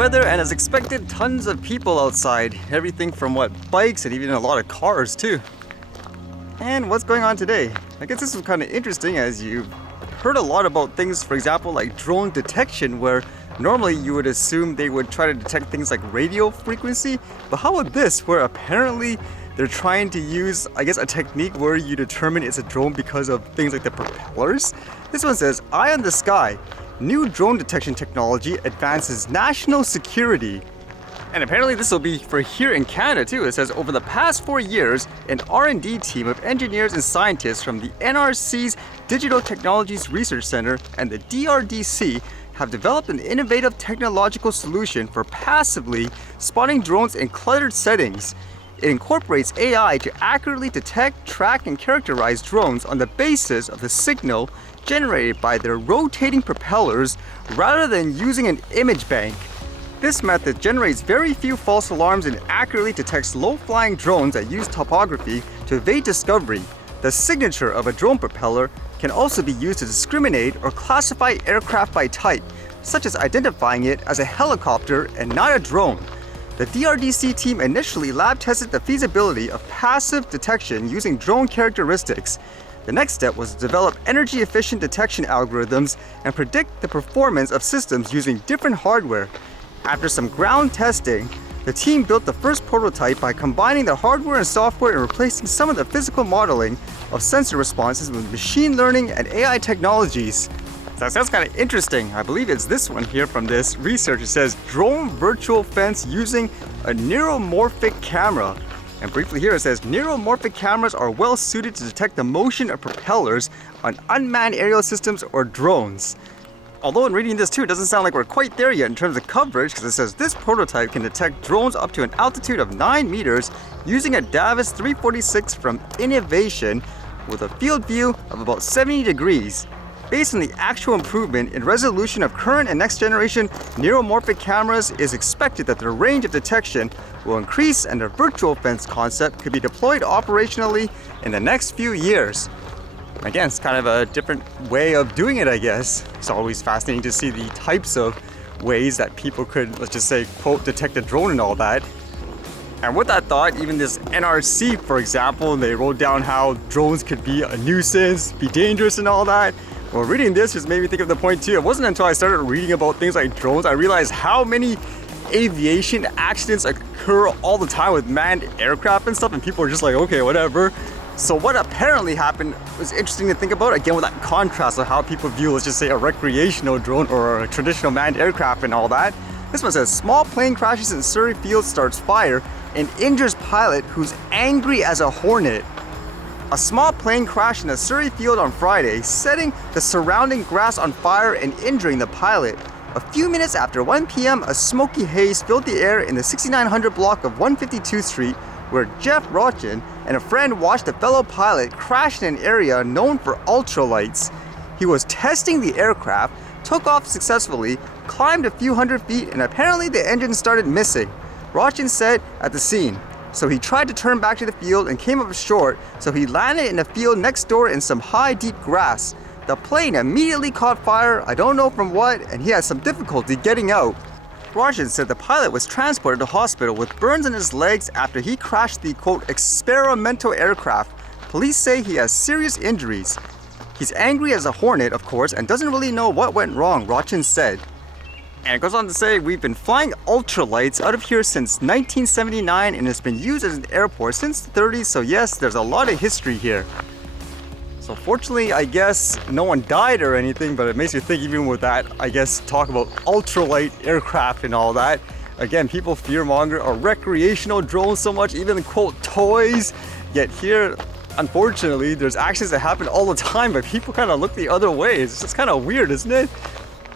weather, and as expected, tons of people outside. Everything from bikes and even a lot of cars too. And what's going on today? I guess this is kind of interesting, as you've heard a lot about things, for example, like drone detection, where normally you would assume they would try to detect things like radio frequency. But how about this, where apparently they're trying to use, I guess, a technique where you determine it's a drone because of things like the propellers? This one says, "Eye on the sky. New drone detection technology advances national security." And apparently this will be for here in Canada too. It says, over the past 4 years, an R&D team of engineers and scientists from the NRC's Digital Technologies Research Center and the DRDC have developed an innovative technological solution for passively spotting drones in cluttered settings. It incorporates AI to accurately detect, track, and characterize drones on the basis of the signal generated by their rotating propellers rather than using an image bank. This method generates very few false alarms and accurately detects low-flying drones that use topography to evade discovery. The signature of a drone propeller can also be used to discriminate or classify aircraft by type, such as identifying it as a helicopter and not a drone. The DRDC team initially lab tested the feasibility of passive detection using drone characteristics. The next step was to develop energy-efficient detection algorithms and predict the performance of systems using different hardware. After some ground testing, the team built the first prototype by combining the hardware and software and replacing some of the physical modeling of sensor responses with machine learning and AI technologies. So that sounds kind of interesting. I believe it's this one here from this research. It says, drone virtual fence using a neuromorphic camera. And briefly here it says, neuromorphic cameras are well suited to detect the motion of propellers on unmanned aerial systems or drones. Although in reading this too, it doesn't sound like we're quite there yet in terms of coverage, because it says this prototype can detect drones up to an altitude of 9 meters using a Davis 346 from Innovation with a field view of about 70 degrees. Based on the actual improvement in resolution of current and next generation neuromorphic cameras, it is expected that their range of detection will increase and the virtual fence concept could be deployed operationally in the next few years. Again, it's kind of a different way of doing it, I guess. It's always fascinating to see the types of ways that people could, let's just say, quote, detect a drone and all that. And with that thought, even this NRC, for example, they wrote down how drones could be a nuisance, be dangerous and all that. Well, reading this just made me think of the point too. It wasn't until I started reading about things like drones, I realized how many aviation accidents occur all the time with manned aircraft and stuff, and people are just like, okay, whatever. So what apparently happened was interesting to think about, again with that contrast of how people view, let's just say, a recreational drone or a traditional manned aircraft and all that. This one says, small plane crashes in Surrey Field, starts fire and injures pilot who's angry as a hornet. A small plane crashed in a Surrey Field on Friday, setting the surrounding grass on fire and injuring the pilot. A few minutes after 1 p.m., a smoky haze filled the air in the 6900 block of 152th Street, where Jeff Rochin and a friend watched a fellow pilot crash in an area known for ultralights. He was testing the aircraft, took off successfully, climbed a few hundred feet, and apparently the engine started missing. Rochin said at the scene, so he tried to turn back to the field and came up short, so he landed in a field next door in some high, deep grass. The plane immediately caught fire, I don't know from what, and he had some difficulty getting out. Rochin said the pilot was transported to hospital with burns in his legs after he crashed the, quote, experimental aircraft. Police say he has serious injuries. He's angry as a hornet, of course, and doesn't really know what went wrong, Rochin said. And it goes on to say, we've been flying ultralights out of here since 1979 and it's been used as an airport since the 30s, so yes, there's a lot of history here. So fortunately, I guess no one died or anything, but it makes you think, even with that, I guess, talk about ultralight aircraft and all that. Again, people fearmonger our recreational drones so much, even quote toys, yet here, unfortunately, there's actions that happen all the time, but people kind of look the other way. It's just kind of weird, isn't it?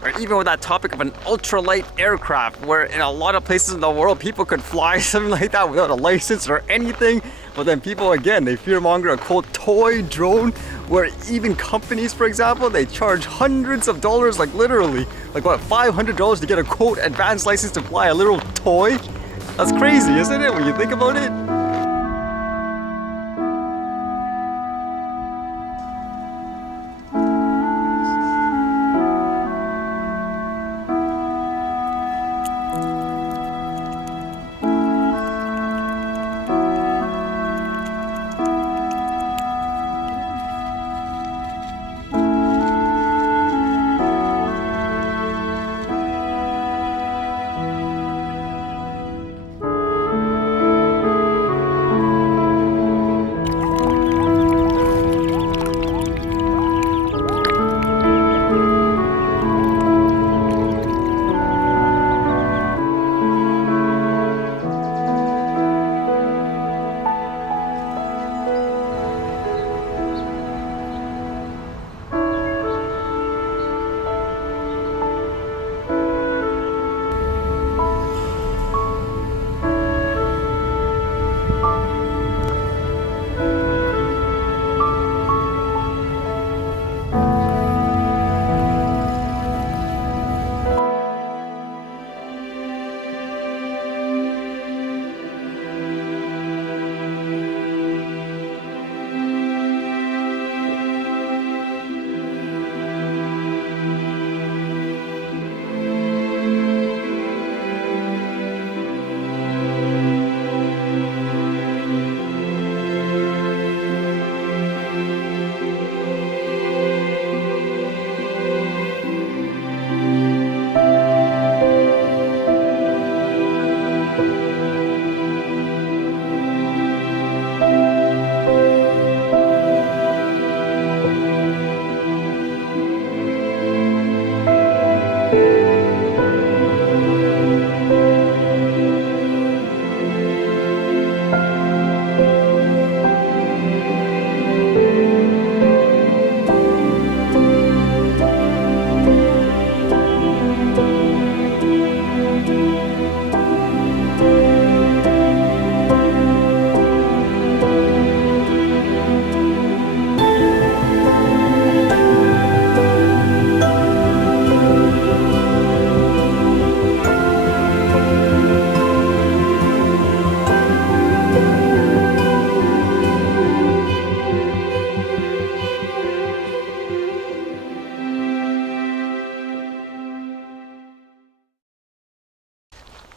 Or even with that topic of an ultralight aircraft, where in a lot of places in the world, people could fly something like that without a license or anything. But then people, again, they fearmonger a quote toy drone, where even companies, for example, they charge hundreds of dollars, like literally, like what, $500 to get a quote advanced license to fly a little toy? That's crazy, isn't it, when you think about it?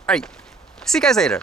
Alright, see you guys later.